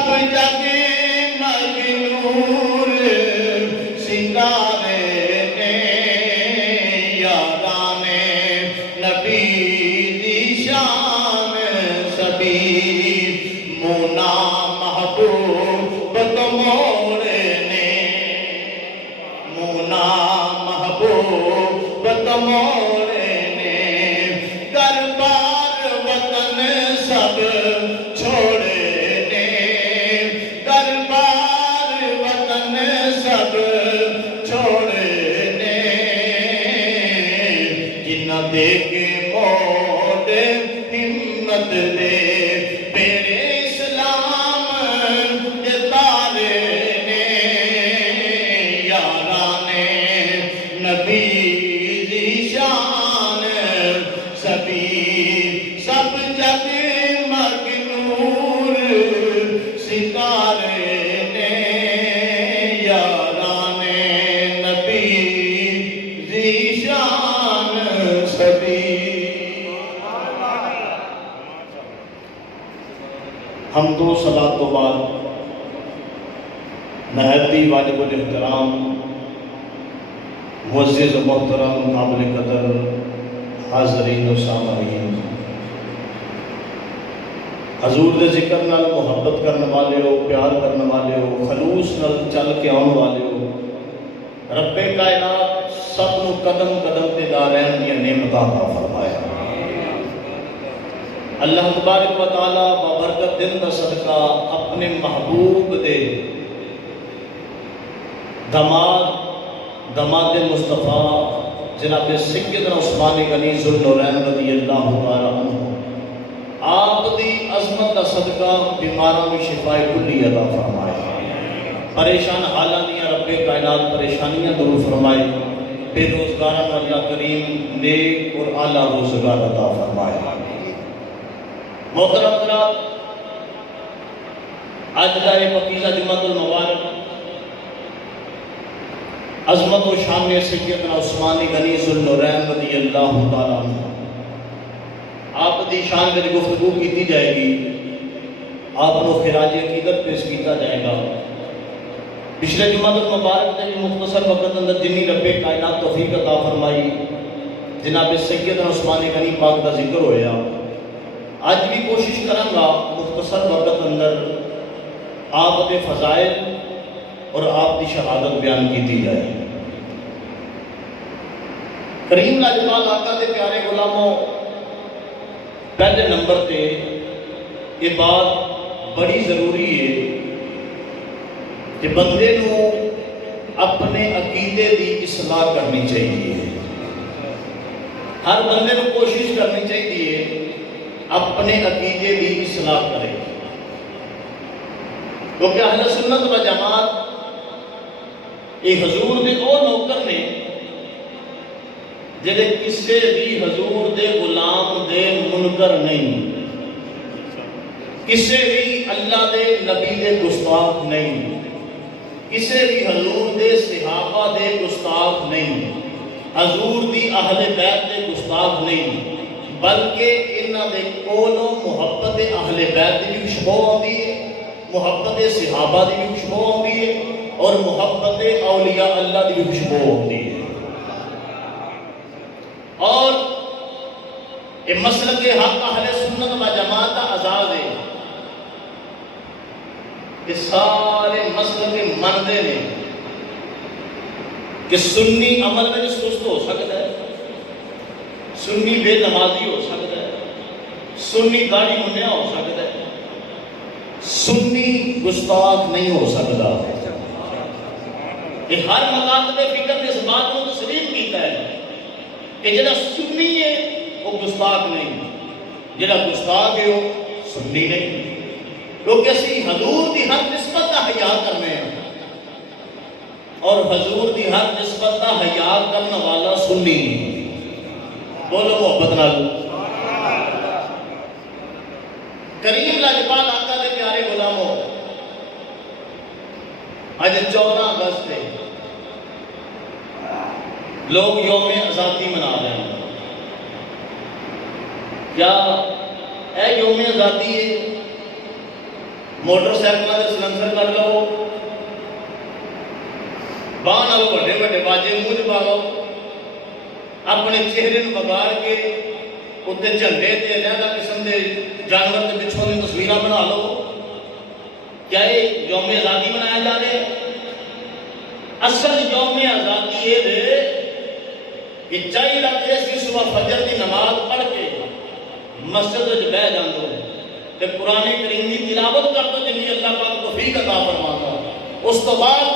سب جگ مغنور ستارے نے یاراں نبی دی شان سبھی مونا محبوب تموڑے نے مونا محبوب تموڑے نے گھر بار وطن سب چھوڑے نے گھر بار وطن سب چھوڑے نے جنہ دے کے موڑ ہمت دے میرے اسلام دے تارے نے یاراں نبی دی شان سبھی سب جگ مغنور ستارے نے یاراں نبی دی شان سبھی حمد و صلاۃ و بعد نہایتی واجب الاحترام معزز و محترم قابل قدر حاضرین و سامعین حضور دے ذکر نال محبت کرنے والے ہو پیار کرنے والے ہو خلوص نال چل کے آنے والے ہو رب کائنات سب نو قدم قدم تے دارین دی نعمت عطا فرمائے اللہ تبارک و تعالی بابرکت دن دا صدقہ اپنے محبوب دے دماد مصطفیٰ جناب سیدنا عثمان غنی ذوالنورین رضی اللہ تعالی عنہ آپ دی عظمت دا صدقہ بیماروں میں شفاء کلی عطا فرمائے پریشان حالاں دیاں رب کائنات پریشانیاں دور فرمائے بے روزگاراں کو اللہ کریم نیک اور اعلیٰ روزگار عطا فرمائے محترم حضرات آج دا یہ پاکیزہ جمعۃ المبارک عظمت و شان سیدنا عثمان غنی ذوالنورین رضی اللہ تعالیٰ عنہ آپ دی شان میں گفتگو کی جائے گی آپ کو خراج عقیدت پیش کیتا جائے گا پچھلے جمعۃ المبارک نے مختصر وقت اندر جنی رب کائنات توفیق عطا فرمائی جناب سیدنا عثمان غنی پاک دا ذکر ہویا آج بھی کوشش کروں گا مختصر وقت اندر آپ دے فضائل اور آپ دی شہادت بیان کی جائے کریم لاجوال آقا دے پیارے غلاموں پہلے نمبر تے یہ بات بڑی ضروری ہے کہ بندے نو اپنے عقیدے دی اصلاح کرنی چاہیے ہر بندے نو کوشش کرنی چاہیے اپنے عقیدے دی اصلاح کرے کیونکہ اہل سنت و جماعت یہ حضور دے او نوکر نے جڑے کسے بھی حضور دے غلام دے منکر نہیں کسے بھی اللہ دے نبی دے گستاخ نہیں کسے بھی حضور دے صحابہ دے گستاخ نہیں حضور دی اہل بیت دے گستاخ نہیں بلکہ انہاں دے کولوں محبت اہل بیت دی بھی خوشبو آندی ہے محبت صحابہ دی بھی خوشبو آندی ہے اور محبت اولیاء اللہ دی بھی خوشبو ہوتی ہے اور یہ مسلک حق اہل سنت و جماعت آزاد ہے کہ سارے مسلک مندے نے کہ سنی عمل میں سست ہو سکتا ہے سنی بے نمازی ہو سکتا ہے سنی داڑھی منیا ہو سکتا ہے سنی گستاخ نہیں ہو سکتا یہ ہر مقام میں فکر نے اس بات کو تسلیم کیتا ہے کہ جڑا سنی ہے وہ گستاخ نہیں جڑا گستاخ ہے وہ سنی نہیں کیونکہ اسی حضور دی ہر نسبت کا حیا کرنے ہیں اور حضور دی ہر نسبت کا حیا کرنے والا سنی نہیں بولو محبت نال کریم لاجپال آقا دے پیارے غلاموں آج 14 اگست ہے لوگ یوم آزادی منا رہے ہیں کیا اے یوم آزادی ہے موٹر سائیکل کے سلنسر کر لو، باہ نال بڑے بڑے باجے منہ چ پا لو، اپنے چہرے نو بگاڑ کے اتنے جھنڈے تے علیحدہ قسم کے جانور کے پچھوں کی تصویراں بنا لو۔ کیا یہ یوم آزادی منایا جا رہا ہے؟ اصل یوم آزادی یہ ہے کہ چاہیے کہ اس صبح فجر کی نماز پڑھ کے مسجد میں بہ جاندو تے قرآن کریم کی تلاوت کر دو جنہی اللہ پاک توفیق عطا فرماتا، اس تو بعد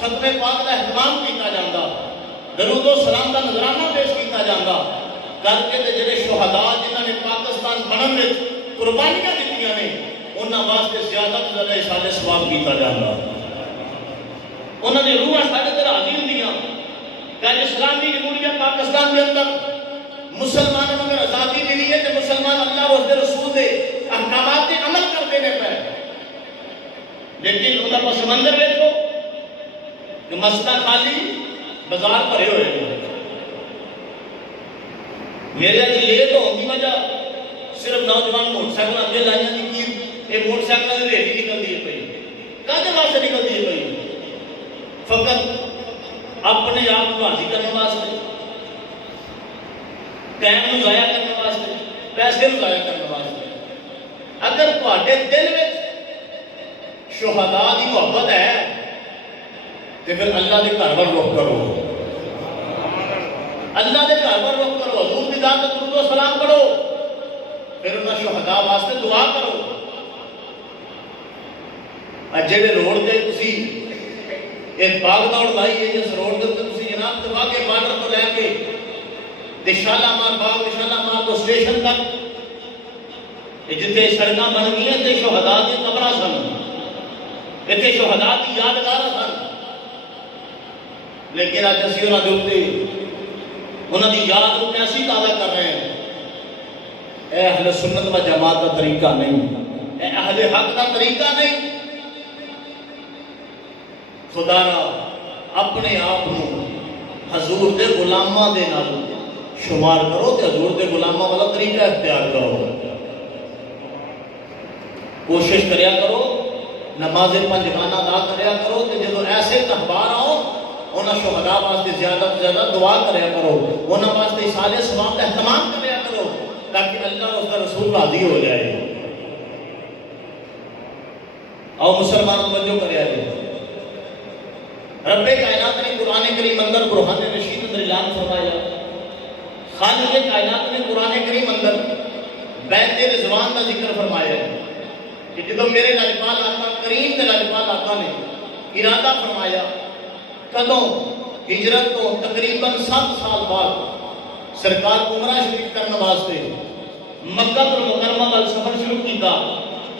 ختم پاک کا اہتمام کیتا جاتا، درود و سلام کا نذرانہ پیش کیتا جاتا، کر کے تے جڑے شہداء جنہاں نے پاکستان بنن وچ قربانیاں دتیاں نے انہاں واسطے زیادہ تو زیادہ اشارے ثواب کیتا جاتا، انہاں دی روحاں ساڈے تے راضی ہوندیاں کہ اسلامی جمہوریہ پاکستان کے اندر مسلمانوں کو اگر آزادی ملی ہے تو مسلمان اللہ اور اس کے رسول دے احکامات پہ عمل کرتے ہیں پہ، لیکن انہاں پس منظر دیکھو کہ مسجد خالی بازار بھرے ہوئے ہیں۔ میرے اچھی لیٹ ہونے کی وجہ صرف نوجوان موٹر سائیکل اگے لائیاں دی کی یہ موٹر سائیکل کی ریٹ ہی نکلتی ہے پئی، کہتے واسطے نکلتی ہے پئی؟ فقط اپنے آپ کو حاضر کرنے واسطے، ٹائم نو ضائع کرنے واسطے، پیسے نو ضائع کرنے واسطے۔ اگر تواڈے دل میں شہداء دی محبت ہے تو پھر اللہ دے گھر پر رخ کرو، اللہ دے گھر پر رخ کرو، حضور دی ذات تے درود و سلام پڑھو، پھر انہاں شہداء واسطے دعا کرو۔ جڑے روڈ تے تسی ایک باغ دوڑ لائی ہے جس روڈ تے تسی جناب دبا کے بارڈر تو لے کے تے شالامار باغ شالامار تو اسٹیشن تک جتنے سڑکاں بن گئی ہیں تے شہداء دی قبراں سن، تے شہداء دی یادگار سن، لیکن آج اسی انہاں دے اوتے انہاں دی یاد کو کیسی تازہ کر رہے ہیں؟ اے اہل سنت و جماعت کا طریقہ نہیں، اے اہل حق کا طریقہ نہیں۔ خدا را اپنے آپ حضور دے غلاماں دے نال شمار کرو تے حضور دے غلاماں والا طریقہ اختیار کرو، کوشش کریا کرو، نماز پنجگانہ ادا کریا کرو تے جدو ایسے تہوار آؤ انہاں شہداء واسطے زیادہ سے زیادہ دعا کریا کرو، انہاں واسطے اصالے ثواب کا اہتمام کریا کرو تاکہ اللہ اور اس کا رسول راضی ہو جائے۔ اور مسلمان توجہ کریا جائے، رب کائنات نے قرآن کریم اندر برہان رشید اندر اعلان فرمایا، خالق کائنات نے قرآن کریم اندر بیت رضوان کا ذکر فرمایا ہے کہ جدو میرے لاجپال آقا کریم تے لاجپال آقا نے ارادہ فرمایا کدوں ہجرت کو تقریباً 7 سال بعد سرکار عمرہ شریف کرنے واسطے مکہ المکرمہ کا سفر شروع کیتا،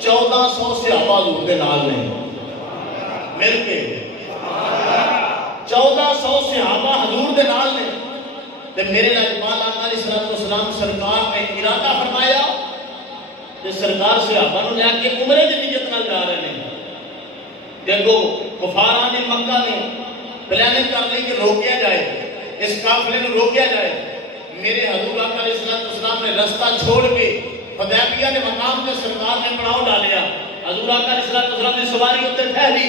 1400 صحابہ حضور دے نال نے مل کے 1400 صحابہ حضور دے نال نے تے میرے لاجپال آقا علیہ السلام سرکار نے ارادہ فرمایا کہ سرکار صحابہ نو لے کے عمرے دی نیت نال جا رہے ہیں۔ دیکھو کفاراں نے مکہ نے پلاننگ کر لی کہ روکیا جائے، اس قافلے نو روکیا جائے، میرے حضور آقا علیہ السلام نے رستہ چھوڑ کے حدیبیہ کے مقام پہ سرکار نے پڑاؤ ڈالیا، حضور آقا علیہ السلام نے سواری اتنے ٹھہری،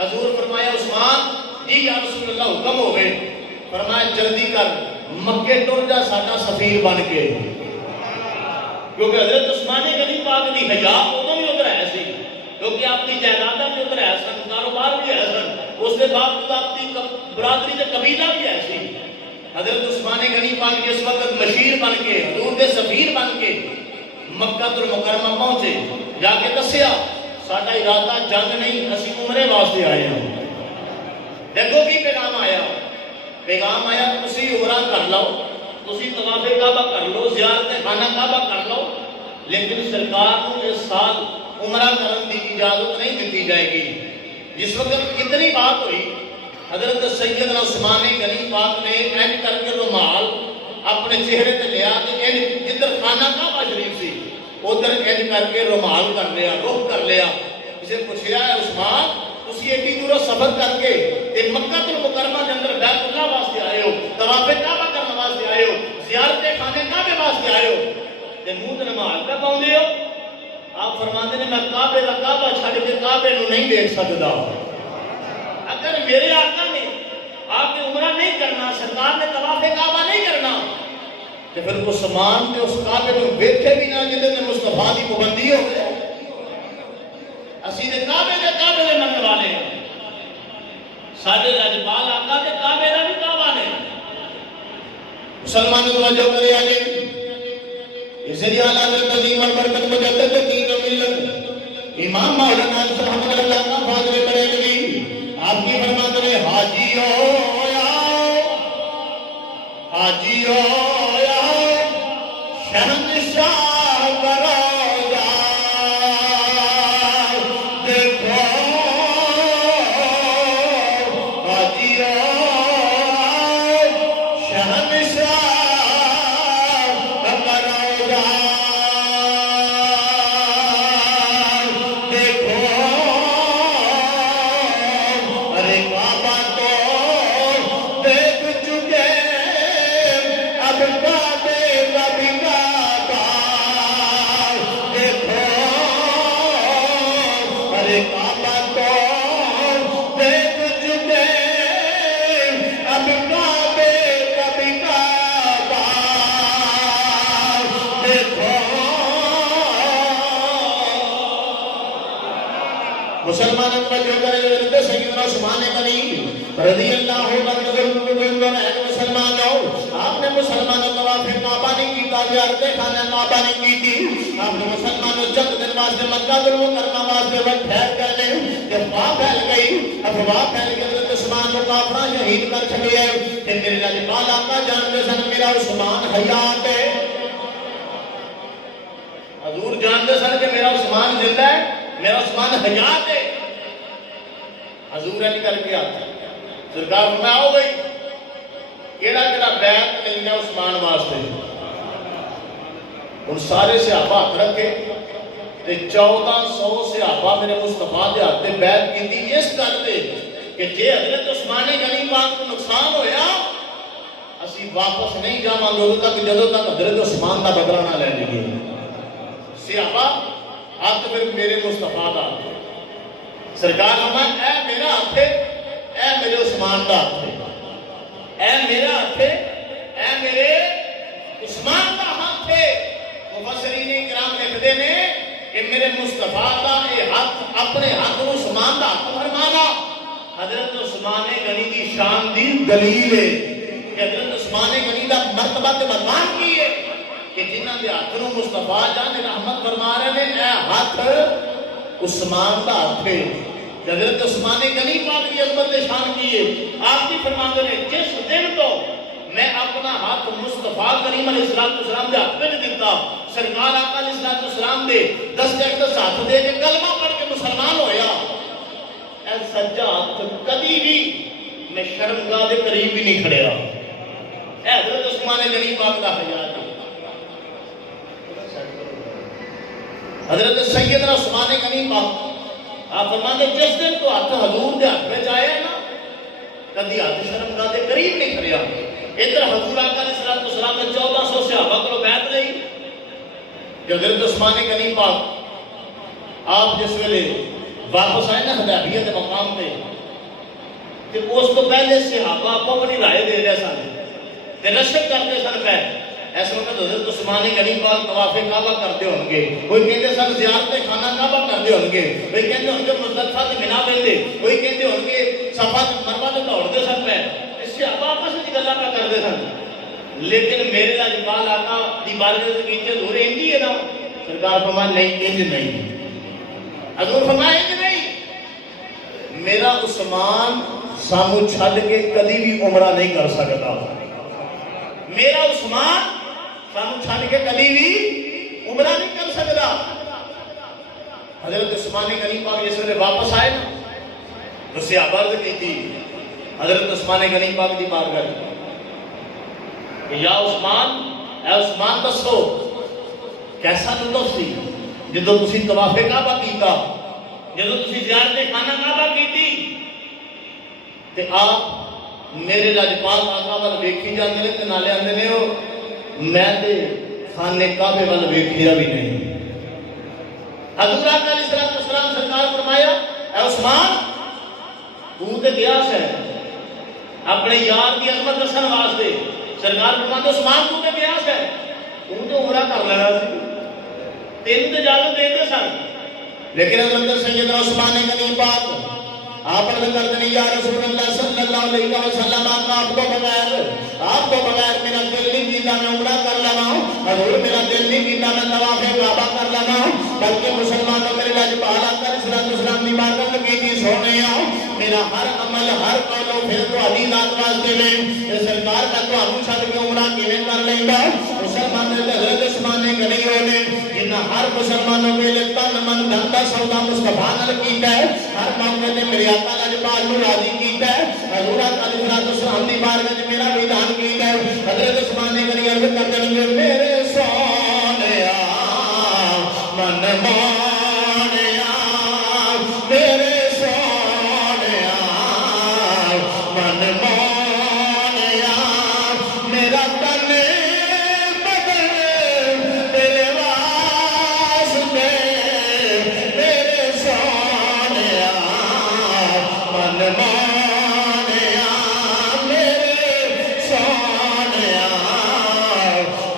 حضور فرمایا عثمان جی یا رسول اللہ حکم ہو گئے، فرمایا جلدی کر مکے ٹر جا ساڈا سفیر بن کے، کیونکہ حضرت عثمان غنی پاک دی حیا ادوں بھی ادھر ہے سی، کیونکہ آپ کی جائیداداں بھی ادھر ہے سن، کاروبار بھی ہے سن، اس کے باوجود آپ کی برادری تے قبیلہ بھی ہے سی۔ حضرت عثمان غنی پاک جس وقت مشیر بن کے حضور دے سفیر بن کے مکہ المکرمہ پہنچے، جا کے دسیا ساڈا ارادہ جنگ نہیں، اسی عمرے واسطے آئے ہیں۔ دیکھو کی پیغام آیا، پیغام آیا تسی عمرہ کر لو، تسی طواف کعبہ کر لو، زیارت خانہ کعبہ کر لو، لیکن سرکار کو اس سال عمرہ کرن دی اجازت نہیں دیتی جائے گی۔ جس وقت اتنی بات ہوئی حضرت سیدنا عثمان غنی پاک نے اینڈ کر کے رومال اپنے چہرے تے لیا کہ جدھر خانہ کعبہ شریف سی ادھر اینڈ کر کے رومال کر لیا، رخ کر لیا۔ اسے پوچھا ہے عثمان تسی ایڈی دور سفر کر کے تے مکہ المکرمہ کے اندر بیت اللہ واسطے آئے ہو، طواف کعبہ کرنے واسطے آئے ہو، زیارت خانے کعبے واسطے آئے ہو، تے منہ تے رومال پہ پاؤندے ہو؟ آپ فرماتے ہیں میں کعبے کا کعبہ چھڑ کے کعبے نو نہیں دیکھ سکتا. اگر میرے آقا نے آپ نے عمرہ نہیں کرنا، سرکار نے طواف کعبہ نہیں کرنا، تو پھر عثمان نے اس کعبے کو ویکھے بھی نہ جلے نے مصطفیٰ دی پابندی ہو گئے. اسی نے کعبے دے مننے والے ہیں. ساڈے لاجپال آقا کے کعبے دا بھی کعبہ نے. مسلمان توجہ کرے آگے اس لیے اعلیٰ حضرت عظیم البرکت مجدد دین و ملت امام مولانا رحمۃ اللہ کا فاضل بریلوی آپ کی فرماتے ہیں حاجیو حاجیو شہنشاہ بروزہ دیکھو حاجیو شہنشاہ بروزہ دیکھو ارے کعبہ تو دیکھ چکے اب کعبے کا بھی کعبہ دیکھو ارے کعبہ تو دیکھ چکے اب کعبے کا بھی کعبہ دیکھو. مسلمانوں کو جو کرے حضرت سیدنا عثمان غنی رضی اللہ عنہ مسلمانوں آپ نے مسلمانوں طواف کعبہ نہیں کیتا، زیارت خانہ کعبہ نہیں کیتی. آپ نے مسلمانوں چند دن واسطے مکہ المکرمہ واسطے وقت ٹھہر کر لے. جب افواہ پھیل گئی، افواہ پھیل گئی حضرت عثمان کو کافراں شہید کر چھڑے کہ میرے لاجپال آقا جانتے سن میرا عثمان حیات ہے. حضور جانتے سن کہ میرا عثمان زندہ ہے، میرا عثمان حیات ہے. حضور نے کر کے آتا سرکار میں آؤ گئی کیڑا بیعت مل گیا عثمان واسطے. ان سارے صحابہ ہاتھ رکھے تے 1400 صحابہ میرے مصطفیٰ دے ہاتھ تے بیعت کیتی اس گل تے کہ جے حضرت عثمان غنی پاک کو نقصان ہویا اسی واپس نہیں جاواں گے اودوں تک جدوں تک حضرت عثمان دا بدلہ نہ لے لئے. صحابہ ہاتھ پھر میرے مصطفیٰ دا سرکار فرمایا اے میرا ہاتھ ہے، اے میرے عثمان دا ہاتھ ہے، اے میرا ہاتھ ہے، اے میرے عثمان دا ہاتھ ہے. مفسرین کرام لکھتے ہیں کہ میرے مصطفیٰ دا اے ہاتھ اپنے ہاتھ عثمان دا ہاتھ فرمانا حضرت عثمان غنی دی شان دی دلیل ہے کہ حضرت عثمان غنی دا مرتبہ تے مقام کی ہے کہ جنہاں دے ہاتھ نو مصطفیٰ جان رحمت فرما رہے ہیں اے ہاتھ عثمان دا ہاتھ ہے. حضرت عثمان غنی پاک کی عظمت شان کی ہے. آپ کی فرماتے ہیں جس دن تو میں اپنا ہاتھ مصطفیٰ کریم علیہ السلام دے ہاتھ میں دیتا سرکار آقا علیہ السلام دے دست اقدس ہاتھ دے کے کلمہ پڑھ کے مسلمان ہویا. اے سجا ہاتھ کبھی بھی میں شرمگاہ دے قریب بھی نہیں کھڑے رہا. اے حضرت عثمان غنی پاک دا حیات ہے. حضرت سیدنا عثمان غنی پاک آپ فرماتے جس دن تو ہاتھ حضور دے ہاتھ میں جائے نا کدی ہاتھ شرمگاہ دے قریب نہیں کھڑیا. ادھر حضور آقا علیہ السلام نے 1400 صحابہ کو بیعت لئی کہ حضرت عثمان غنی پاک آپ جس ویلے واپس آئے نا حدیبیہ کے مقام پہ کہ اس کو پہلے صحابہ اپنی رائے دے رہے سن تے رشک کرتے سن پہ ایسے وقت حضرت عثمان غنی پاک طواف کعبہ کرتے ہوں گے، کوئی کہتے سن زیارت خانہ کعبہ کرتے ہوں گے، کوئی کہتے ہوں گے مزدلفہ تے منا ویندے، کوئی کہتے ہوں گے صفا تے مروہ تے دوڑتے سن پہ. اس سے آپس وچ گلاں پہ کرتے سن. لیکن میرے لاجپال آقا دی بارگاہ کے نیچے حضور انجی ہے نا سرکار فرمایا نہیں انج نہیں. حضور فرمایا انج نہیں میرا عثمان سانو چھڈ کے کبھی بھی عمرہ نہیں کر سکتا. میرا عثمان سانو چھڈ کے کبھی بھی عمرہ نہیں کر سکتا. حضرت عثمان غنی پاک جس ویلے واپس آئے نا تو صحابہ عرض کی تھی حضرت عثمان غنی پاک دی بارگاہ کہ یا عثمان اے عثمان دسو کیسا لطف سی جدو تسی طواف کعبہ کیتا، جدو تسی زیارت خانہ کعبہ کیتی تے آپ میرے لاجپال آقا وال ویکھی جاندے نے تے نالے آندے نے میں تے خانے کعبے وال ویکھیا بھی نہیں. حضور آقا علیہ السلام سرکار فرمایا اے عثمان تو تے گیا ہے اپنے یار کی عظمت دسن واسطے. سرکار فرماتے عثمان تو تے گیا ہے تو تے عمرہ کر لینا سی تین تے اجازت دے دے سن. لیکن حضرت سیدنا عثمان غنی پاک آپ عرض کرتے ہیں یا رسول اللہ صلی اللہ علیہ وسلم آپ کو بغیر میرا دل نہیں کیتا میں عمرہ کر لما. حضور میرا دل نہیں کیتا میں طواف کعبہ کر لما. بلکہ مسلمانوں میرے لاجپال آقا علیہ السلام دی بارگاہ میں کیتی سونے آؤ میرا ہر عمل ہر قول و فعل تہاڈی ذات واسطے میں اے سرکار میں تہانوں چھڈ کے عمرہ کیویں کر لیندا. مسلمان دے حضرت عثمان غنی ہونے جنہاں ہر مسلمانوں کے لیے تن من دھن دا سودا مصطفیٰ نال کیتا ہے. ہر موقع تے میرے آقا لاجپال نوں راضی کیتا ہے. حضور آقا علیہ السلام دی بارگاہ وچ میرا ویدان کیتا ہے. حضرت عثمان غنی عرض کرتے ہیں میرے سونیا من مانیا میرے سونیا من مانیا میرا تن بدل تیرے واسطے میرے سونیا من مانیا میرے سونیا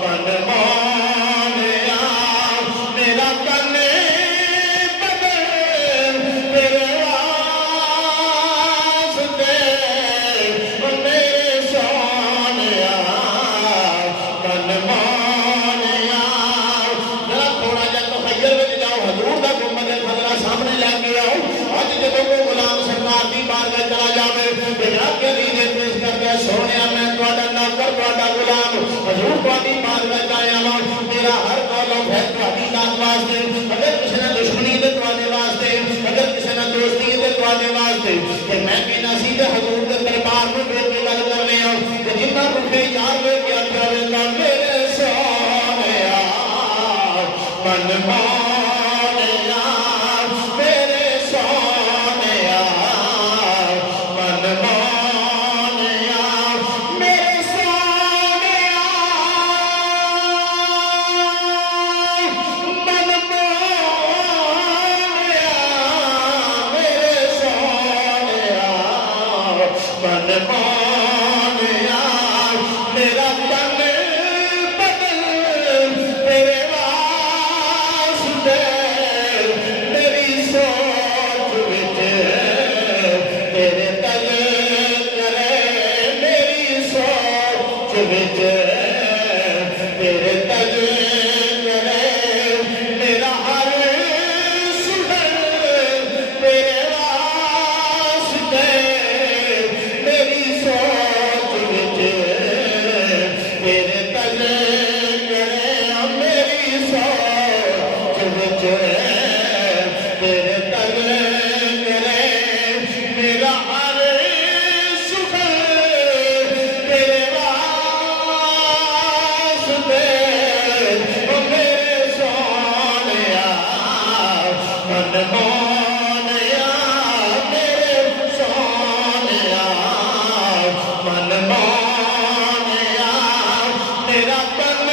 من مانیا میرا تن بدل تیرے واسطے میرے سونیا من مانیا. ذرا تھوڑا جا تخیل وچ جاؤ حضور دا گنبد خضرا سامنے لے کے آؤ. اج جدوں کوئی غلام سرکار دی بارگاہ چلا جاوے تے جا کے ریجے پیش کر کے سونیا میں تہاڈا نوکر تہاڈا غلام حضور تہاڈی بارگاہ چ آیا ہاں. میرا ہر قول و فعل تہاڈی ذات واسطے. اگر کسی نے دشمنی تے تہاڈے واسطے اگر کسی نے دوستی تے تہاڈے واسطے تے میں کہنا سی تے حضور دے دربار نوں بے کے لگ کرنے آ تے جنہ روحے یار لے کے آ جاوے گا میرے سونیا من مانیا میرے سونیا من مانیا میرے سونیا من مانیا میرے سونیا من مانیا میرا تن بدل تیرے واسطے میری سوچ وچ تیرے تل کرے میری سوچ وچ تیرے تل کرے میرا ہر سخن تیرے واسطے میری سوچ وچ تیرے تل کرے میری سوچ وچ تیرے تل کرے میرا ہر سخن تیرے واسطے میرے سونیا من مانیا میرے سونیا من مانیا میرا تن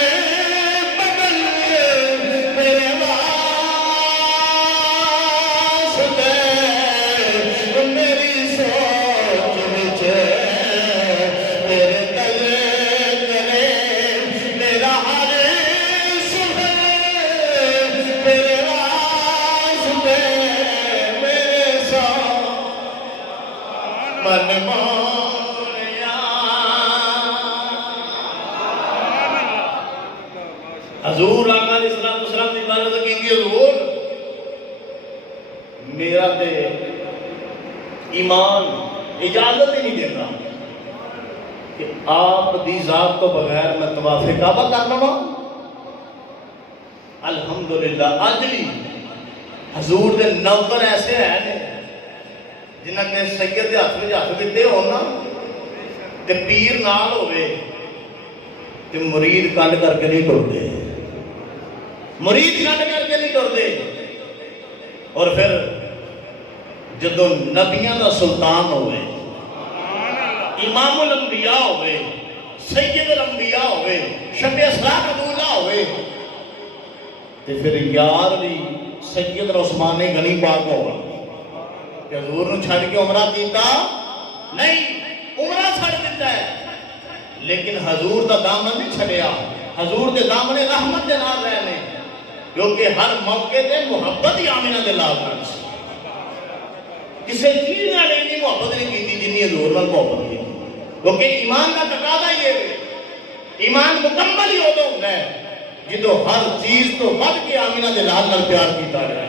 بدل تیرے واسطے میری سوچ وچ تیرے تل کرے میرا ہر سخن تیرے واسطے میرے من مانیا. حضور آقا علیہ السلام دی بارگاہ کی حضور میرا تے ایمان اجازت ہی نہیں دیتا کہ آپ دی ذات تو بغیر میں طواف کعبہ کر لواں. الحمدللہ اج بھی حضور دے نوکر ایسے ہیں جنہاں نے سید دے ہاتھ میں ہاتھ دیتے ہونا تے پیر نال ہوئے تے مرید کنڈ کر کے نہیں ٹرتے. مرید کنڈ کر کے نہیں ٹرتے. اور پھر جدو نبیاں دا سلطان ہوئے امام الانبیاء ہوئے سید الانبیاء ہوئے شب اسراء قبولہ ہوئے تے پھر یار بھی سیدنا عثمان غنی پاک ہوگا کہ حضور نے چھڑ کے عمرہ کیتا نہیں، عمرہ چھڑ دیتا ہے لیکن حضور دا دامن نہیں چھڑیا، حضور دے دامن رحمت دے نال رہنے، کیونکہ ہر موقع دے محبت ہی آمینہ دے لال رہنے سے کسی چیز نہ لینے محبت نہیں کی تھی جنہی حضور نال محبت کی تھی، کیونکہ ایمان کا تقاضا یہ ہے، ایمان مکمل ہی ہوتا ہوں ہے جدو ہر چیز تو ود کے آمینہ دے لال نال پیار کیتا جائے،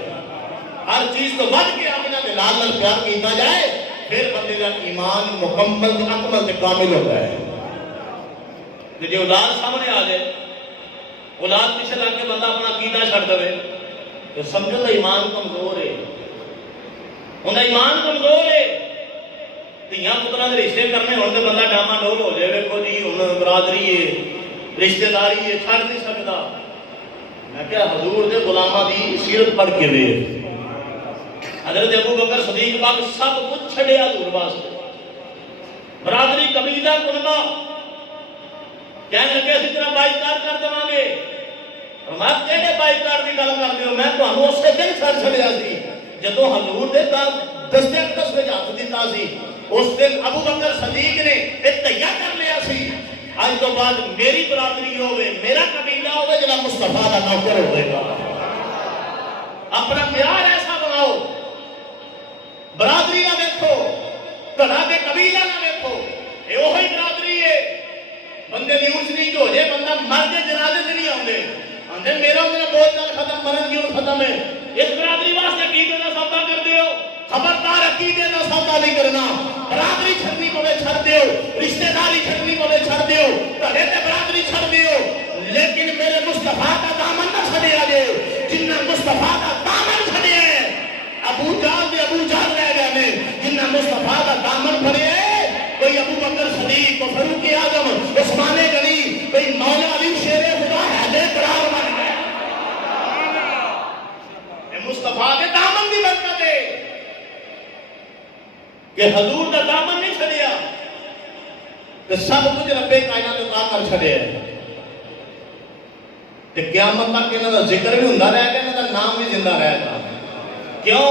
ہر چیز تو ود کے آمینہ دے لال نال پیار کیتا جائے، پھر بندے کا ایمان مکمل اکمل تے کامل ہوتا ہے۔ کہ جو اولاد سامنے آ جائے، اولاد پیچھے لگ کے بندہ اپنا عقیدہ چھڑ دے تو سمجھو دا ایمان کمزور ہے، انہاں ایمان کمزور ہے، تیاں پتران دے رشتے کرنے ہونے بندہ ڈاما ڈول ہو جائے، ویکھو جی انہاں برادری ہے، رشتہ داری ہے، چھڑ نہیں سکتا۔ میں کہا حضور دے غلامہ دی سیرت پڑھ کے دے، حضرت ابو بکر صدیق پاک سب کچھ چھڑیا حضور واسطے، برادری قبیلہ کنبہ کہنے لگے اسی طرح بائیکار کر دوں گے، میں کہنے بائیکار کی گل کر دیو، میں تو ہم اس سے دن سر چھڑیا سی جدو حضور دے دستے اقدس میں جات دیتا سی، اس دن ابو بکر صدیق نے اتحیہ کر لیا سی آج تو بعد میری برادری ہوئے، میرا قبیلہ ہوئے جنہاں مصطفیٰ دا نوکر ہوئے گا، اپنا پیار ایسا بناؤ، برادری نہ دیکھو، گھڑا کے قبیلہ نہ دیکھو، یہ وہی برادری ہے، بندے دی اونچ نیچ ہو جائے، بندہ مر کے جنازے سے نہیں آندے، آندے میرا میرا بہت جان ختم، مرن کیوں ختم ہے، اس برادری واسطے عقیدے کا سودا کر دیو، خبردار عقیدے کا سودا نہیں کرنا، برادری چھڑنی پوے چھڑ دیو، رشتہ داری چھڑنی پوے چھڑ دیو، گھرے تے برادری چھڑ دیو، لیکن میرے مصطفیٰ کا دامن نہ چھڑے آجے، جنہ مصطفیٰ کا دامن چھڑے ہیں، ابو جال دے ابو جال رہ گئے میں، جنہ مصطفیٰ کا دامن پھڑے ہیں، کوئی ابو بکر صدیق، کوئی فاروق اعظم، عثمان غنی، کوئی مولا علی شیر خدا حیدر قرار بن گئے، مصطفیٰ کے دامن بھی برکت ہے کہ حضور کا دامن نہیں چھڑیا کہ سب کچھ رب کائنات عطا کر چھڑے ہیں، کہ قیامت تک انہاں دا ذکر بھی ہوندا رہے گا، انہاں دا نام بھی زندہ رہے گا، کیوں؟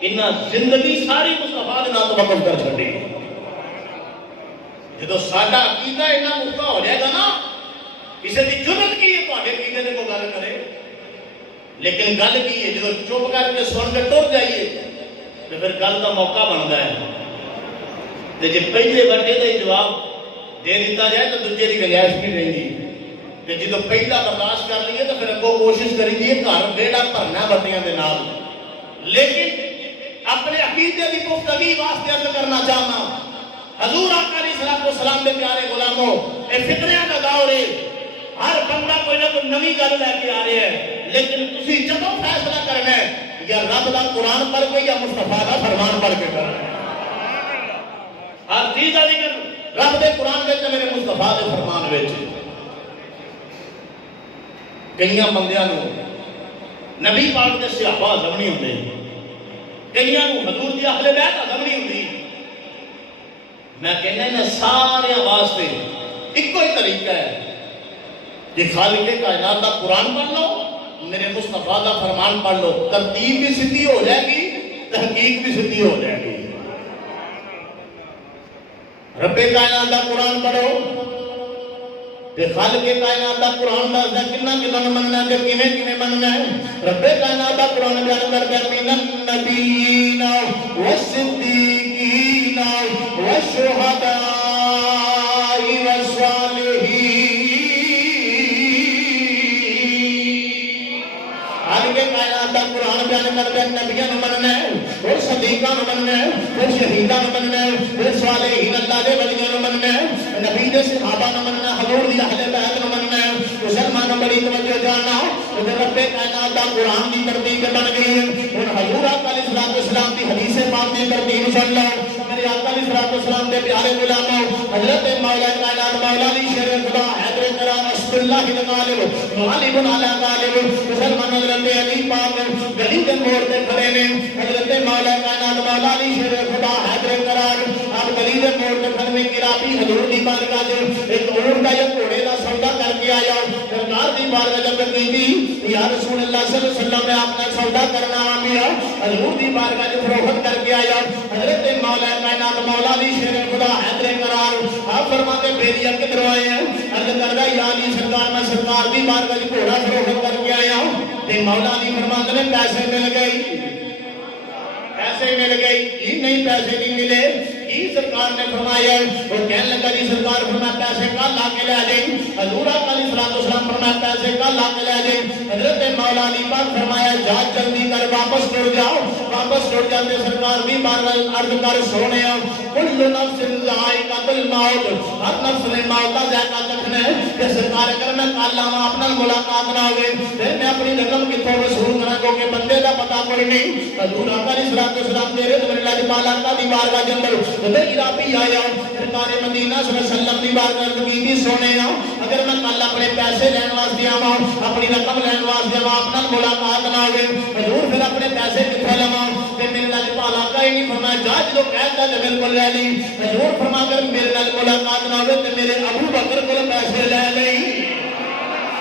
انہاں زندگی ساری مصطفیٰ دے نام تو وقف کر چھڑی، جدو ساڈا عقیدہ اتنا مختہ ہو جائے گا نا، کسی دی جرت کی ہے تو آگے عقیدے دے کو گل کرے، لیکن گل کی ہے جدو چپ کر کے سن کے ٹر جائیے تو پھر گل کا موقع بنتا ہے، تو جب پہلے بڑے کا جواب دے دیتا جائے تو دوسرے کی گنجائش نہیں رہی، کہ جدو پہلا برداشت کر لیے تو پھر اگوں کوشش کریں گے گھر بیڑا بھرنا بٹیاں دے نال، لیکن اپنے عقیدے کی گفتگی واسطے عرض کرنا چاہنا، حضور آقا علیہ السلام دے پیارے غلاموں، اے فتنیاں دا دور ہے، ہر بندہ کوئی نہ کوئی نویں گل لے کے آ رہے ہیں، لیکن تسی جدوں فیصلہ کرنا ہے یا رب دا قرآن پڑھ کے یا مصطفیٰ دا فرمان پڑھ کے کرنا ہے، ہر چیز دا ذکر رب دے قرآن وچ میرے مصطفیٰ دے فرمان وچ، کئیاں بندیاں نو نبی پاک دے صحابہ ہضم نہیں ہوندے، کئیاں نو حضور دی اہل بیت ہضم نہیں ہوندی، میں کہنا ہے سارے واسطے ایک کوئی طریقہ ہے کہ خالق کائنات کا قرآن پڑھ لو، میرے مصطفیٰ کا فرمان پڑھ لو، ترتیب بھی سیدھی ہو جائے گی، تحقیق بھی سیدھی ہو جائے گی، رب کائنات کا قرآن پڑھو کہ خالق کائنات کا قرآن دا کنا کنا مننا ہے، کیویں کیویں مننا ہے، رب کائنات کا قرآن بیان کر کے من النبیین والصدیقین والشہداء والصالحین، خالق کائنات کا قرآن بیان کر کے نبیوں کو مننا ہے، پھر صدیقاں کو مننا ہے، پھر شہیداں کو مننا ہے، پھر صالحین اللہ دے ولیاں کو مننا ہے، نبی دے صحابہ کو مننا ہے، حضور دی اہل بیت کو مننا ہے، مسلمانوں بڑی توجہ جاننا، رب کائنات کا قرآن کی ترتیب بن گئی ہے، ہن حضور آقا علیہ السلام کی حدیث پاک کی ترتیب سن لو، میرے آقا علیہ السلام دے پیارے غلاموں، حضرت مولا کائنات مولا علی شیر خدا حیدر کرام اسد اللہ الغالب غالب علی غالب، مسلمان حضرت علی پاک گلی کے موڑ پہ کھڑے نے، حضرت مولا کائنات مولا علی شیر خدا حیدر کرام آپ گلی کے موڑ پہ کھڑے گرابی حضور دی بارگاہ ایک اونٹ کا یا گھوڑے کا سودا کر کے آیا، سرکار دی بارگاہ بار کا جب کی یا رسول اللہ صلی اللہ علیہ وسلم میں آپ نے سودا کرنا آمیا حضور دی بار کا جو فروخت کر کے آیا حضرت مولا کائنات مولا علی شیر خدا حیدر قرار آپ فرماتے بیدیا کدھر آئے ہیں عرض کردہ یا علی سرکار میں سرکار دی بار کا جو گھوڑا فروخت کر کے آیا تے مولا علی فرماتے نے پیسے مل گئی پیسے مل گئی جی نہیں پیسے نہیں ملے جی سرکار نے فرمایا وہ کہنے لگا جی سرکار فرمایا پیسے کل لا کے لے جائیں حضور آقا علیہ السلام فرمایا پیسے کل لا کے لے جائیں حضرت مولا علی پاک فرمایا جا جلدی کر واپس ٹر جاؤ واپس ٹر جاتے سرکار بھی بار عرض کر سونے کل نفس ذائقۃ الموت ہر نفس نے موت کا ذائقہ چکھنا ہے کہ سرکار اگر میں کل آواں اپنا ملاقات نہ ہوئے پھر میں اپنی رقم کتوں وصول کراں کیونکہ بندے دا پتہ کوئی نہیں حضور آقا علیہ السلام تیرے تو اللہ تعالی کا دیوار کا جنگل میرا بھی آیا سرکار مدینہ صلی اللہ علیہ وسلم دی بار عرض کی سونے اگر میں کل اپنے پیسے لین واسطے آواں اپنی رقم لین واسطے آواں اپنا ملاقات نہ ہوئے حضور پھر اپنے پیسے کتھوں لواں تے میرے نال پالا کا ہی نہیں فرمایا جا جو کہتا تے بالکل لے لی حضور فرما کر میرے نال ملاقات نہ ہوئے تے میرے ابو بکر کو پیسے لے لئی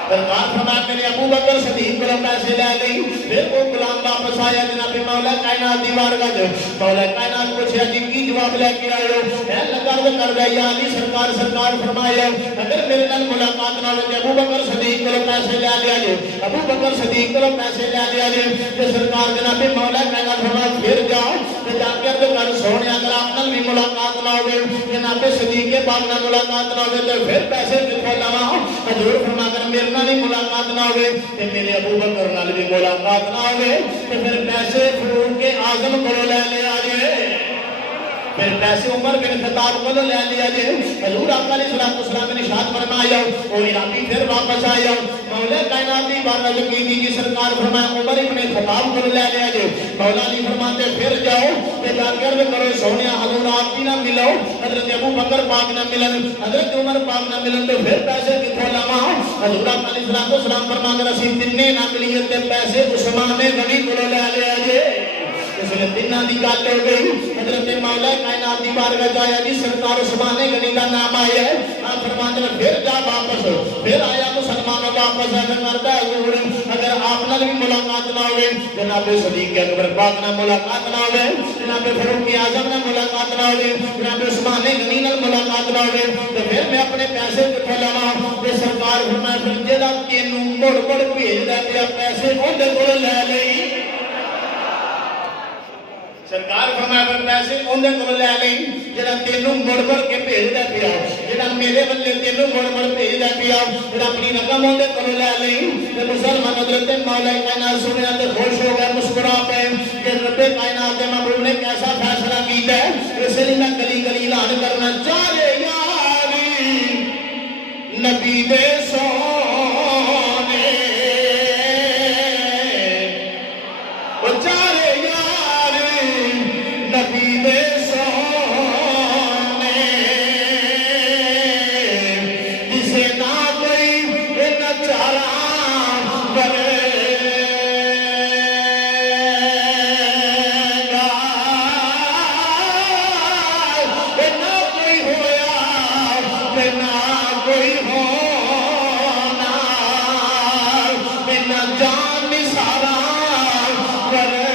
سرکار فرمایا میرے ابو بکر صدیق کو پیسے لے گئی پھر وہ غلام واپس آیا جناب مولا کائنات دی بارگاہ مولا کائنات پوچھا جی کی جواب لے کے آئے ہو اے لگا کر دے یا علی سرکار فرمایا اگر میرے نال ملاقات نہ ہو ابو بکر صدیق کو پیسے لے لیا جے ابو بکر صدیق کو پیسے لے لیا جے تے سرکار جناب مولا کائنات فرمایا پھر جاؤ تے جا کے کر سونے اگر آپ نال بھی ملاقات نہ ہوے جناب صدیق کے پاک نال ملاقات نہ ہوے تے پھر پیسے کتھوں لواں حضور فرما کر میرے نہیں ملاقات نہ ہوئے کہ میرے ابو بکر نال بھی ملاقات نہ ہوئے کہ پھر پیسے فاروق اعظم کو لے لیا جائے پھر پیسے عمر بن خطاب کو لے لیا جائے حضور آقا علیہ السلام نے ارشاد فرمایا اور عراقی پھر واپس آیا مولا کائنات دی بات جو کی دی سرکار فرمایا عمر ابن خطاب کو لے لیا جائے مولا علی فرماتے پھر جاؤ تے جا کے عرض کرو سونیا حضور آپ کی نہ ملو حضرت ابو بکر پاک نہ ملن حضرت عمر پاک نہ ملن تو پھر پیسے کتھوں لاواں حضور آقا علیہ السلام فرما کر اسی تینے نہ ملیے تے پیسے عثمان غنی کو لے لیا جائے اس نے تیناں دی گل ہو گئی حضرت مولا کائنات دی بارگاہ جایا جی سرکار عثمان غنی کا نام آیا ہے آپ فرماتے ہیں پھر جا واپس پھر آیا مسلمانوں واپس کرتا ہے حضور اگر آپ نال بھی ملاقات نہ ہوئے جناب صدیق اکبر پاک نال ملاقات نہ ہوئے جناب فاروق اعظم نال ملاقات نہ ہوئے جناب عثمان غنی نال ملاقات نہ ہوئے تو پھر میں اپنے پیسے کتھوں لواں تے سرکار فرمایا پھر جڑا تینوں مڑ مڑ بھیجدا پیا پیسے اودے کول لے لئی سرکار فرمایا پھر پیسے اندر کو لے لیں جڑا تینوں مڑ مڑ کے بھیجدا پیا جڑا میرے بلے تینوں مڑ مڑ بھیجدا پیا جڑا اپنی رقم اندر کو لے لیں تے مسلمان حضرت مولا کائنات سنیا تے خوش ہو گئے مسکرا پے کہ رب کائنات دے محبوب نے کیسا فیصلہ کیتا ہے اس لیے میں گلی گلی اعلان کرنا چاہ رہے یاری نبی دے سونے او چارے نبی دے سونے جسے نہ کوئی نہ چارہ کرے گا نہ کوئی ہویا نہ کوئی ہونا نہ جان سارا کرے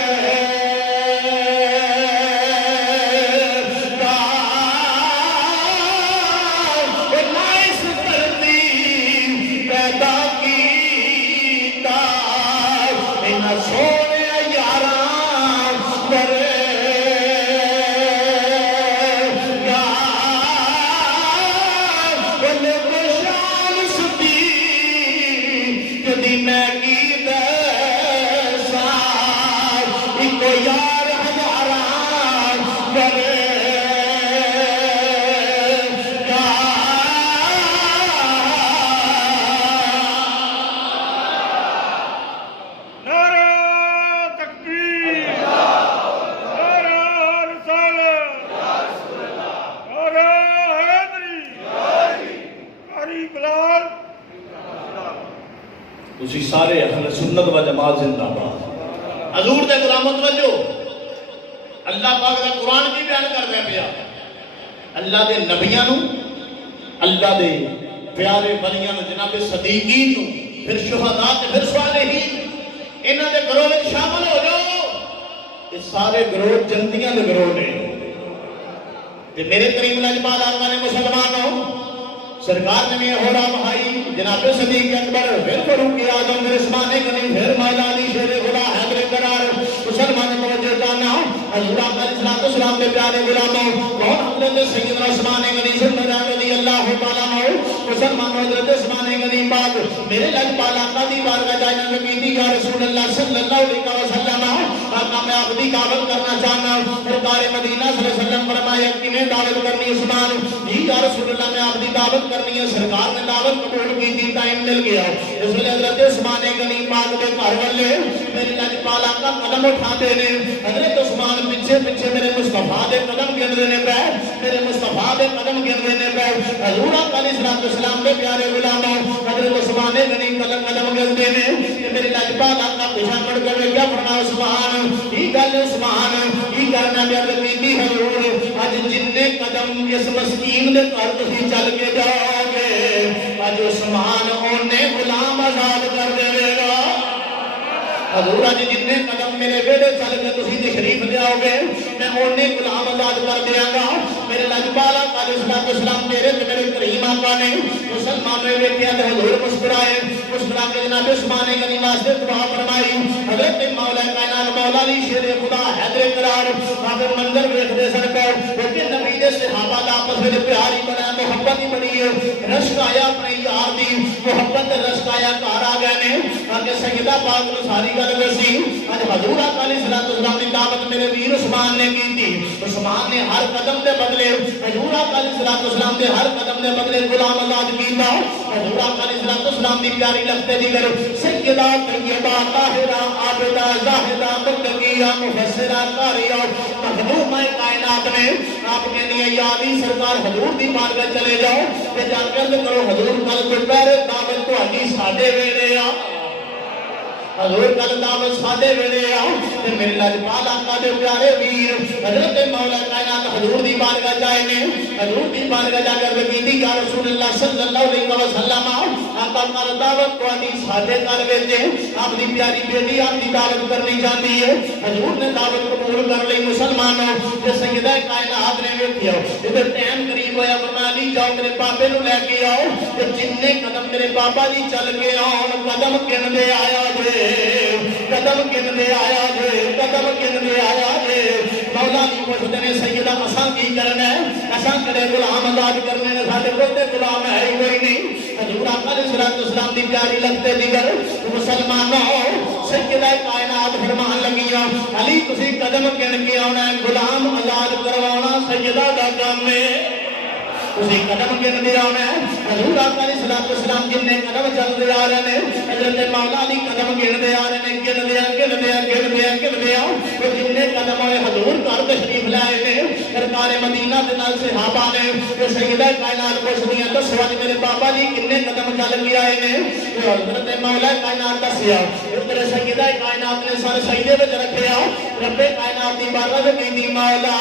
اسی سارے اہل سنت و جماعت زندہ باد حضور دے غلاموں توجہ اللہ پاک دا قرآن کی بیان کر دیا پیا اللہ دے نبیاں نو اللہ دے پیارے بلیاں نو جناب صدیقین نو پھر شہداء تے پھر صالحین انہاں دے گروہ وچ شامل ہو جاؤ. یہ سارے گروہ جنتیاں دے گروہ نے. تے میرے کریم لاجپال آقا نے مسلمانوں سرکار نے میں ہو رہا بھائی جناب صدیق اکبر پھر فاروق اعظم پھر عثمان غنی پھر مولا علی شیر خدا حیدر قرار مسلمان توجہ جانا حضور آقا علیہ السلام کے پیارے غلاموں کون حضرت سیدنا عثمان غنی رضی اللہ تعالیٰ عنہ مسلمان حضرت عثمان غنی پاک میرے لاجپال آقا دی بارگاہ جائنا لگی تھی یا رسول اللہ صلی اللہ علیہ وسلم آقا میں آپ دی دعوت کرنا چاہنا سرکار مدینہ صلی اللہ علیہ وسلم فرمایا کنہیں دعوت کرنی عثمان جی یا رسول اللہ میں آپ دی دعوت کرنی ہے. سرکار نے دعوت قبول کی تھی ٹائم مل گیا اس لیے حضرت عثمان غنی پاک دے گھر والے میرے لاجپال آقا قدم اٹھاتے نے حضرت عثمان پیچھے پیچھے میرے مصطفیٰ دے قدم گن نے پہ میرے مصطفیٰ دے قدم گن نے پہ حضور آقا علیہ السلام دے پیارے غلاموں حضرت عثمان غنی قدم گن نے میرے لاجپال آقا پیچھے مڑ کر کیا فرمایا عثمان یہ گل عثمان یہ کرنا میں عرض کی حضور اج جننے قدم اس مسکین دے گھر تسی چل کے جاؤ گے اج عثمان اونے غلام آزاد کر دے گا. حضور اج جننے قدم میرے بیڑے چل کے تسی تشریف لے آؤ گے میں اونے غلام آزاد کر دیاں گا. میرے لاجپال آقا علیہ السلام تیرے تے میرے کریم آقا نے مسلمان نے ویکھیا تے حضور مسکرائے مسکرا کے جناب عثمان غنی واسطے دعا فرمائی. حضرت مولا کائنات مولا علی شیر خدا حیدر قرار آپ منظر ویکھدے سن پے کہ نبی دے صحابہ دا آپس وچ پیار ہی بنا محبت ہی بڑی ہے. رشک آیا اپنے یار دی محبت رشک آیا گھر آ گئے نے کہ سیدہ پاک نوں ساری گل دسی اج حضور آقا علیہ السلام دی دعوت میرے ویر عثمان نے کی تھی. عثمان نے ہر قدم دے بدلے حضور آقا علیہ السلام دے ہر قدم دے بدلے غلام آزاد کیتا. حضور آقا علیہ السلام دی پیاری لفظ دیگر سیدہ طیبہ طاہرہ عابدہ زاہدہ متقیہ مفسرہ قاریہ مخدومہ کائنات نے آپ کے لیے یادی سرکار حضور دی بارگاہ چلے جاؤ کہ جا کے عرض کرو حضور کل دوپہر دعوت تہاڈی ساڈے ویلے آ حضور کل دعوت ساڈے ویلے آ تے میرے لاجپال آقا دے پیارے ویر حضرت مولا کائنات حضور دی بارگاہ جائے نے حضور دی بارگاہ جا کر کیتی یا رسول اللہ صلی اللہ علیہ وسلم آقا کل دعوت تہاڈی ساڈے گھر وچ آپ دی پیاری بیٹی آپ دی دعوت کرنی چاہتی ہے. حضور نے دعوت قبول کر لی. مسلمانوں تے سیدہ کائنات نے ویکھیا ادھر ٹائم قریب ہویا فرمایا علی جاؤ میرے پاپے نوں لے کے آؤ تے جننے قدم میرے بابا جی چل کے آن قدم گن دے آیا جے قدم گن دے آیا جے قدم گن دے آیا جے. مولا جی پوچھتے نے سیدہ اساں کی کرنا ہے اساں کڑے غلام آزاد کرنے نے ساڈے کول تے غلام ہے ہی کوئی نہیں. حضور آقا علیہ السلام دی پیاری لگتے دیگر مسلمانوں سیدہ کائنات فرمان لگیاں علی تسی قدم گن کے آنا ہے غلام آزاد کروانا سیدہ دا کام ہے تسی قدم گن دے آنا ہے. حضور آقا علیہ السلام جننے قدم چل دے آ رہے ہیں حضرت مولا علی قدم گن دے آ رہے ہیں گن دیا جننے قدم ہوئے حضور گھر تشریف لائے نے سرکار مدینہ دے نال صحابہ نے کہ سیدہ کائنات پوچھدیاں دسو اج میرے بابا جی کنے قدم چل کے آئے نے حضرت مولا کائنات دسیا ادھر سیدہ کائنات نے سر سجدے وچ رکھیا رب کائنات دی بارگاہ وچ کیتی مولا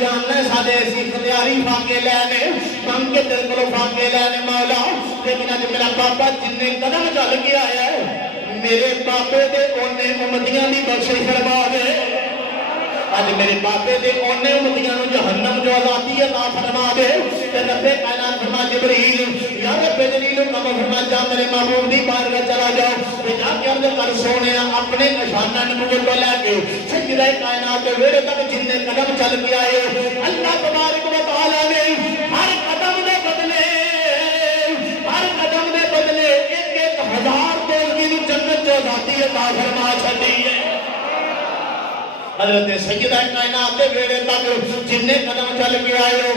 جاننے سادے ایسی خلیاری فاقے لینے مانگ کے دل کو فاقے لینے مولا لیکن آج میرا پاپا جننے قدم چل کے آیا ہے میرے پاپے دے اونے امتیاں دی بخشش فرما دے. آج میرے پاپے دے اونے امتیاں نو جہنم جو آزادی عطا فرما دے تے رب کائنات فرما جبریل یا رب جلیل کم فرما جا میرے محبوب دی بارگاہ چلا جاؤ تے جا کے عرض کر سونے اپنے نشانہ نبوت کو لے کے سیدہ کائنات دے ویڑے تک جننے قدم چل کے آئے اللہ تبارک و تعالی نے ہر قدم دے بدلے ایک ہزار دوزگی نو جنت جو آزادی عطا فرما چھڈی ہے. حضرت سیدہ کائنات دے ویڑے تک جننے قدم چل کے آئے ہو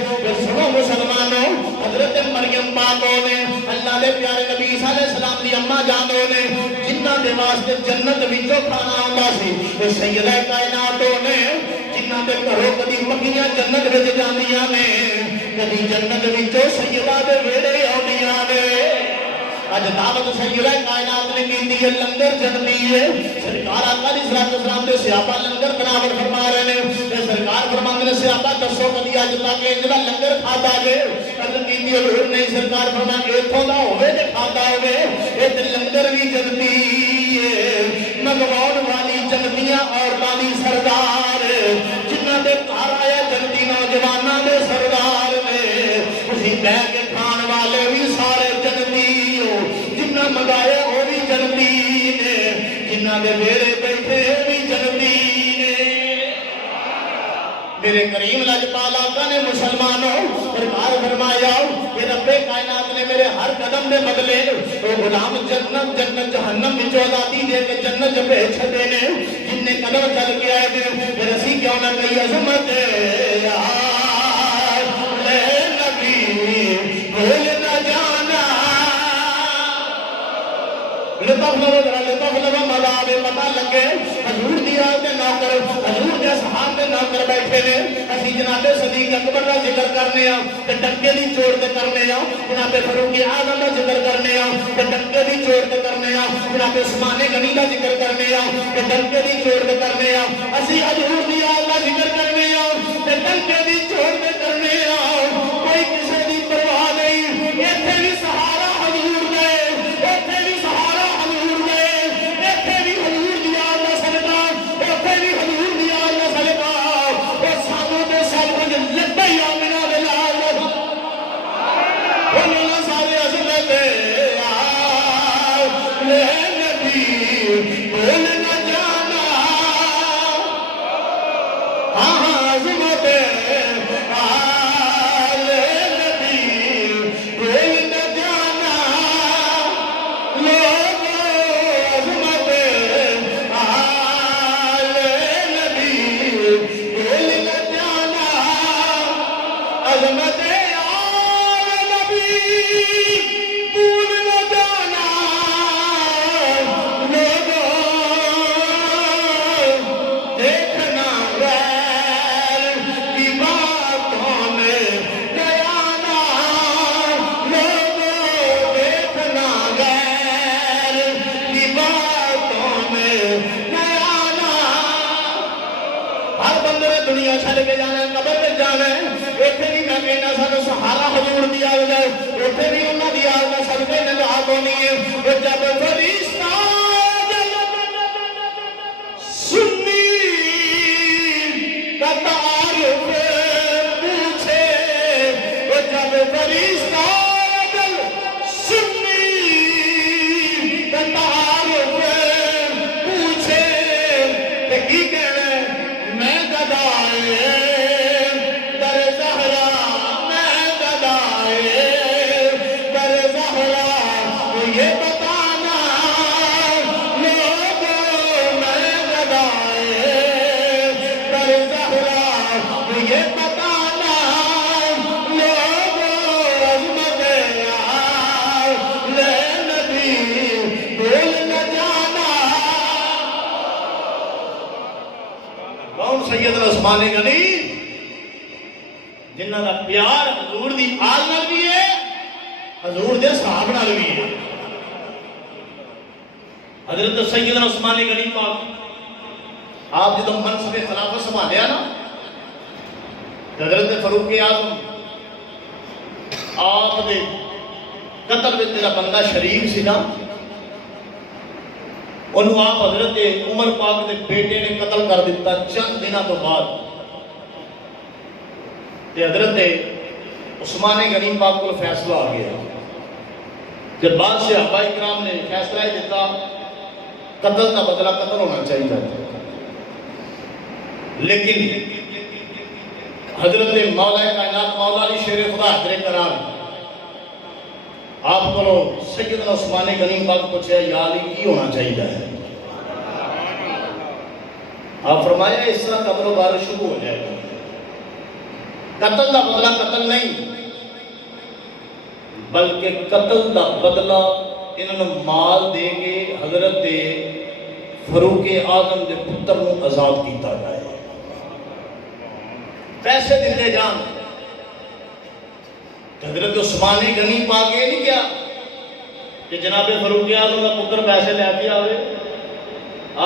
سنو مسلمانوں حضرت مریم پاک نے اللہ دے پیارے نبی عیسیٰ علیہ السلام دی اماں جانوں نے جنہ دے واسطے جنت وچوں کھانا آندا سی سیدہ کائنات نے جنہ دے گھروں کدی مکھیاں جنت وچ جاندیاں نے کدی جنت وچوں سیدہ دے ویڑے آندیاں نے. اج دعوت سیدہ کائنات نے کیتی ہے لنگر چڑھنی ہے سرکار آقا علیہ السلام دے صحابہ لنگر بناوٹ فرما رہے ہیں تے سرکار فرماندے نے صحابہ دسو کدی اج تک انہاں دا لنگر کھادا جے عرض کیتی کی حضور نے سرکار فرمایا ایتھوں دا ہوے تے کھادا ہوے اے تے لنگر بھی جنتی ہے مغواؤن والی جنتیاں عورتاں دی سردار جنہاں دے گھر آیا جنتی نوجواناں دے سردار نے اسی بیٹھ کے کھان والے بھی سارے جنتی ہو جنہ منگایا وہ بھی جنتی نے جنہ دے بیڑے بیٹھے وہ بھی جنتی نے میرے کریم لاجپال آقا نے مسلمانوں سرکار فرمایا کہ رب کائنات نے میرے ہر قدم دے بدلے وہ غلام جنت جنت جہنم میں آزادی دے کے جنت جب چھتے نے جن نے قدم چل کے آئے تھے پھر اسی کیوں نہ کئی عظمت یار اے نبی بھول نہ جانا لطف لو ذرا لطف لو مدار پتہ لگے حضور دیا دے نوکر حضور دے صحاب دے نوکر بیٹھے نے اسی جناب صدیق اکبر کا ذکر کرنے ہاں تے ڈنکے دی چوٹ تے کرنے ہاں جناب فاروق اعظم کا ذکر کرنے ہاں تے ڈنکے دی چوٹ تے کرنے ہاں جناب عثمان غنی کا ذکر کرنے ہاں تے ڈنکے دی چوٹ تے کرنے ہاں اسی حضور دی آل کا ذکر کرنے ہاں تے ڈنکے دی چوٹ تے کرنے ہاں کوئی کسی دی پرواہ نہیں ایتھے بھی سہارا حضور دے ایتھے بھی سہارا حضور دے ایتھے بھی حضور دی آل دا صدقہ ایتھے بھی حضور دی آل دا صدقہ او سانوں تے سب کچھ لٹا ہی آمنہ دے لال بولنا سارے عظمت آلے نبی بول نہ جانا ہاں ہاں عظمت آلے نبی بول نہ جانا لوگوں عظمت آلے نبی بول نہ جانا عظمت آل نبی بھول نہ جانا لوگوں دیکھنا غیر کی باتوں میں گیانا لوگوں دیکھنا غیر کی باتوں میں گیانا ہر بندے نے دنیا چھڑ کے جانا ہے قبر میں جانا ہے ایتھے بھی میں کہنا سانو سہارا حضور دی آل ہے ایتھے بھی انہاں دی آل دا صدقے نجات ہونی ہے اور جب فرشتہ سنی کا تعارف پوچھے اور جب فرشتہ سنی کا تعارف پوچھے تو کی کہنا ہے میں گدائے در زہرا میں گدائے در زہرا یہ بتانا لوگوں میں گدائے در زہرا یہ بتانا لوگوں عظمت آلے نبی بھول نہ جانا کون سیدنا عثمان غنی جنہاں دا پیار حضور دی آل نال بھی ہے حضور دے صحابہ نال بھی ہے حضرت سیدنا عثمان غنی پاک آپ جدو منصب خلافت سنبھالیا نا حضرت فاروق اعظم آپ دے قتل میں تیرا بندہ شریف سی نا انہوں آپ حضرت عمر پاک دے بیٹے نے قتل کر دیتا چند دنوں تو بعد تے حضرت عثمان غنی پاک کو فیصلہ آ گیا جب بعد سے صحابہ کرام نے فیصلہ ہی دیتا قتل کا بدلہ قتل ہونا چاہیے لیکن حضرت مولا کائنات مولا علی شیر خدا حضر قرار آپ کو سیدنا عثمان غنی پاک پوچھے یا علی کی ہونا چاہیے ہے آپ فرمایا اس طرح قبر و بار شروع ہو جائے گا قتل دا بدلہ قتل نہیں بلکہ قتل دا بدلہ انہوں نے مال دے کے حضرت فاروق اعظم دے پتر کو آزاد کیتا جائے پیسے دیتے جان حضرت عثمان غنی پاک یہ نہیں کیا کہ جناب فاروق اعظم کا پتر پیسے لے کے آئے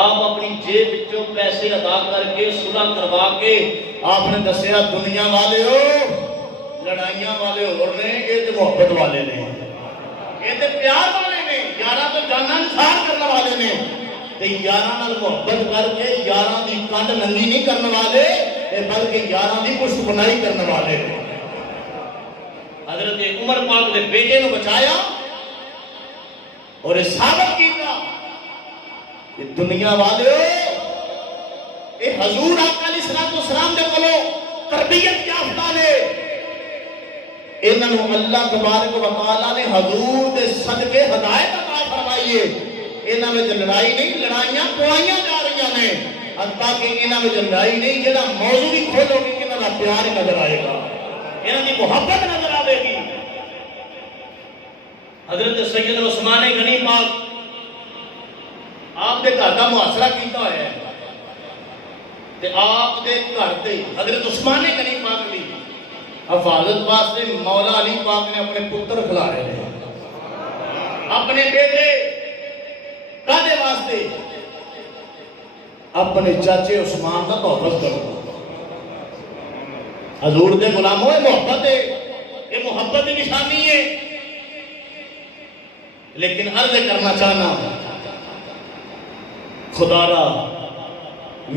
آپ اپنی جیب وچوں پیسے ادا کر کے صلح کروا کے آپ نے دسیا دنیا والے ہو لڑائیاں والے اور نے، یہ تو محبت والے نے، یہ تو پیار والے نے، یاراں تو جانا نثار کرنے والے نے، تے یاراں نال محبت کر کے یاراں دی کنڈ ننگی نہیں کرنے والے، بلکہ یاراں دی پشت بنائی کرنے والے نے۔ حضرت عمر پاک نے بیٹے کو بچایا اور یہ ثابت کیا کہ دنیا والے اے حضور آقا علیہ السلام دے کولو تربیت یافتہ نے، انہوں اللہ تبارک و تعالیٰ نے حضور دے صدقے ہدایت عطا فرمائیے، انہوں میں لڑائی نہیں، لڑائیاں پوائیاں جا رہی ہیں، حتیٰ کہ انہوں میں لڑائی نہیں، جنہاں موضوع بھی کھولو گے کہ انہوں پیار نظر آئے گا، انہوں کی محبت نظر آئے گی۔ حضرت سید عثمان غنی پاک آپ دے گھر کا محاصرہ کیتا ہوا ہے، تے آپ دے گھر تے حضرت عثمان غنی پاک دی حفاظت واسطے مولا علی پاک نے اپنے پتر کھلا رہے ہیں، اپنے بیٹے کادے واسطے، اپنے چاچے عثمان کا تحفظ کرو۔ حضور دے غلاموں یہ محبت ہے، یہ محبت کی نشانی ہے، لیکن عرض کرنا چاہنا خدا را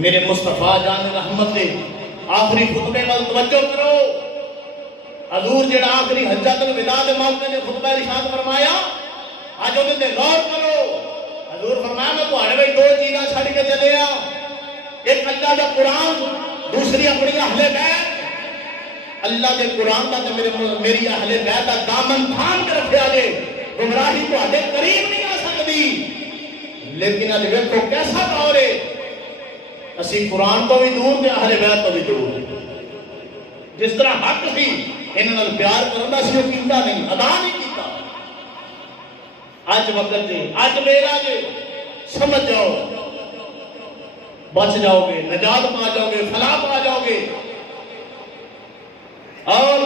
میرے مصطفیٰ جان رحمت دے آخری خطبے وال توجہ کرو۔ حضور جڑا آخری حجۃ الوداع دے موقع تے خطبہ ارشاد فرمایا، اج اودے تے غور کرو۔ حضور فرمایا میں تہاڈے وچ دو چیزاں چھڈ کے چلے آ، ایک اللہ دا قرآن، دوسری اپنی اہل بیت۔ اللہ دے قرآن دا تے میری اہل بیت دا دامن تھام کے رکھیا جے، گمراہی تہاڈے قریب نہیں آ سکتی۔ لیکن اج ویکھو کیسا دور ہے، اسی قرآن تو بھی دور تے اہل بیت تو بھی دور، جس طرح حق سی انہاں نال پیار کرنا سی وہ کیتا نہیں، ادا نہیں کیتا۔ اج وقت جے، اج میرا جے، سمجھ جاؤ بچ جاؤ گے، نجات پا جاؤ گے، فلاح پا جاؤ گے۔ اور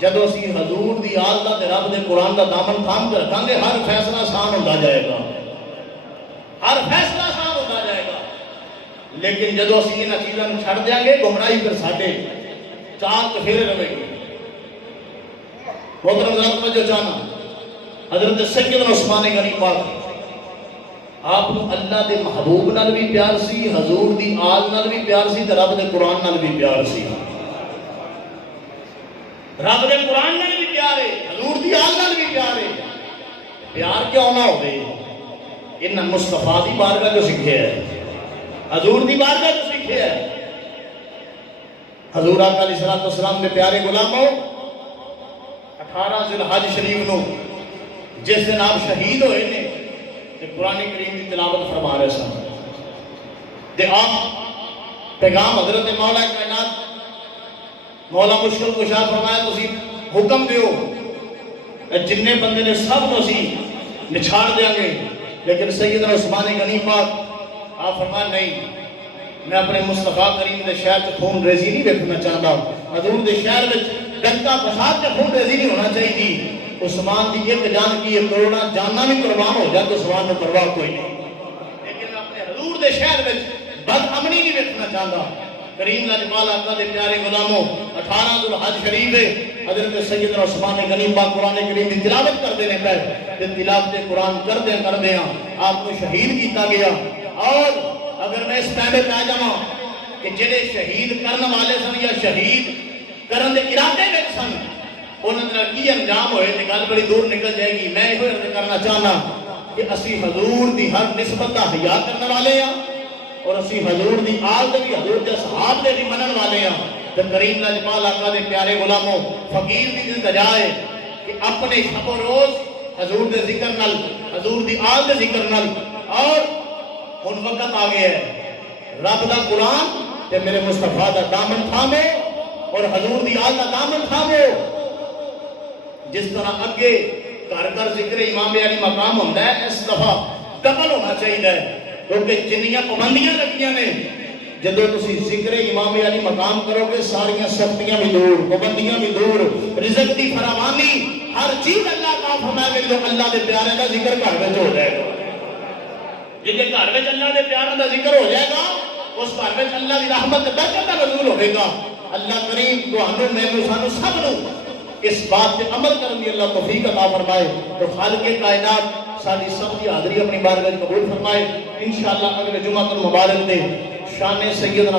جدو اسی حضور دی آل دا تے رب دے قرآن دا دامن تھام کے رکھاں گے، ہر فیصلہ آسان ہوتا جائے گا، ہر فیصلہ آسان ہوتا جائے گا۔ لیکن جدو اسی انہاں چیزاں نوں چھڈ دیاں گے، گمراہی پھر ساڈے چار چفیرے رہے گی۔ محترم حضرات توجہ چاہنا، حضرت سیدنا عثمان غنی پاک آپ کو اللہ دے محبوب نال بھی پیار سی، حضور دی آل نال بھی پیار سی، تے رب دے قرآن نال بھی پیار سی۔ رب دے قرآن نال بھی پیار ہے، حضور دی آل نال بھی پیار ہے۔ پیار کیوں نہ ہوئے؟ انہاں مصطفیٰ دی بارگاہ جو سکھے ہے، حضور دی بارگاہ جو سکھے ہے۔ حضور آقا علیہ السلام کے پیارے غلاموں، 18 ذی الحج شریف نو جس دن آپ شہید ہوئے نے تے قرآن کریم کی تلاوت فرما رہے سن، تے آپ پیغام حضرت مولا کائنات مولا مشکل کشا فرمایا تسی حکم دیو جننے بندے نے سب تو اسی نچھاڑ دیا گے، لیکن سیدنا عثمان غنی پاک آپ فرمایا نہیں، میں اپنے مصطفیٰ کریم دے شہر سے خون ریزی نہیں دیکھنا چاہتا، حضور دے شہر میں گندا فساد کے خون ریزی نہیں ہونا چاہیے۔ عثمان دی ایک جان کی ایک کروڑا جاننا بھی قربان ہو جائے تو عثمان نے پرواہ کوئی نہیں، لیکن میں اپنے حضور دے شہر میں بد امنی نہیں دیکھنا چاہتا۔ کریم لاجپال آقا دے پیارے غلاموں، 18 ذی الحج شریف ہے، حضرت سیدنا عثمان غنی پاک قرآن کریم کی تلاوت کرتے ہیں، پہلے تلاوت قرآن کردے آپ کو شہید کیتا گیا۔ اور اگر میں اس پہلے پہ جاؤں کہ جنہیں شہید کرنے والے سن یا شہید کرن دے ارادے میں سن، انہوں نے کی انجام ہوئے تو گل بڑی دور نکل جائے گی۔ میں یہ عرض کرنا چاہنا کہ اسی حضور دی ہر نسبت دا حیا کرنے والے ہیں، اور اسی حضور دی آل دے بھی، حضور دے صحاب دے بھی منن والے ہیں۔ تو کریم لاجپال آقا دے پیارے غلاموں، فقیر دی التجا ہے کہ اپنے شب و روز حضور دے ذکر نال، حضور دی آل دے ذکر نال، اور ان وقت آگے ہے رب دا قرآن تے میرے مصطفیٰ دا دامن تھامو اور حضور دی آل دا دامن تھامو۔ جس طرح اگے کر کر ذکر امام علی مقام ہوتا ہے، اس دفعہ ڈبل ہونا چاہیے، کیونکہ جنیاں پابندیاں لگیاں نے، جدو تسی ذکر امام علی مقام کرو گے ساریاں سختیاں بھی دور، پابندیاں بھی دور، رزق دی فراوانی، ہر چیز اللہ کا فرمایا کہ جو اللہ دے پیارے دا ذکر گھر وچ ہو جائے گا۔ جن کے گھر وچ اللہ دے پیارے دا ذکر ہو جائے گا، اس گھر وچ اللہ دی رحمت برکت دا نزول ہوے گا۔ اللہ کریم تہانوں میں سانو سب نو اس بات پہ عمل کرنے کی اللہ توفیق عطا فرمائے. تو خالق کائنات ساری سب کی حاضری اپنی بارگاہ قبول فرمائے. انشاءاللہ اگلے جمعہ المبارک دے شان سیدنا